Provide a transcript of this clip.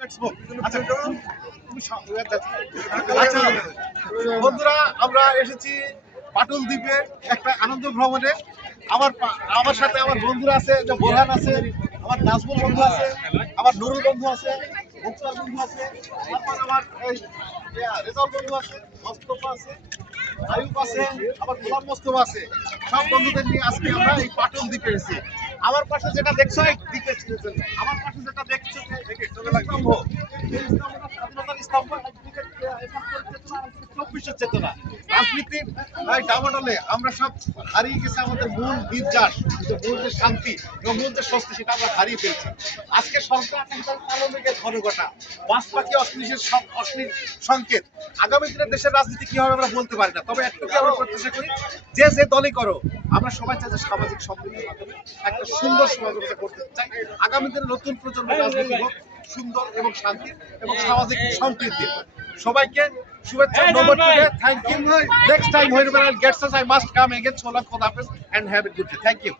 আচ্ছা, সব- আচ্ছা, বন্ধুরা আমরা এসেছি পাটুল দ্বীপে একটা আনন্দ ভ্রমণে। আমার আমার সাথে আমার বন্ধুরা আছে যে বোরহান আছে আমার নাজমুল বন্ধু আছে আমার নুরুল বন্ধু আছে মুক্তার বন্ধু আছে তারপর আমার এই রেজাল বন্ধু আছে মোস্তফা আছে আয়ুব আছে আমার গোলাম মোস্তফা আছে। সব বন্ধুদের নিয়ে আজকে আমরা এই পাটুল দ্বীপে এসেছি। আমার পাশে যেটা দেখছ দ্বীপের আমার পাশে যেটা দেখছ আমরা সব হারিয়ে গেছে আমাদের মূল বিদ্যাস মূল যে শান্তি এবং মূল যে স্বস্তি সেটা আমরা হারিয়ে ফেলছি আজকে সরকার মেঘের ঘনঘটা বাস পাখি অশ্লীলের সব অশ্লীল সংকেত আগামী দিনে দেশের রাজনীতি কি হবে আমরা বলতে পারি না তবে একটু আমরা প্রত্যাশা করি যে যে দলই করো আমরা সবাই চাই যে সামাজিক সম্পর্কের মাধ্যমে একটা সুন্দর সমাজ করতে চাই আগামী দিনে নতুন প্রজন্ম রাজনীতি হোক সুন্দর এবং শান্তি এবং সামাজিক সম্প্রীতি সবাইকে শুভেচ্ছা নমস্কার thank you next time হইরবেন I get such I must come again সোলা হাফেজ and have a good day thank you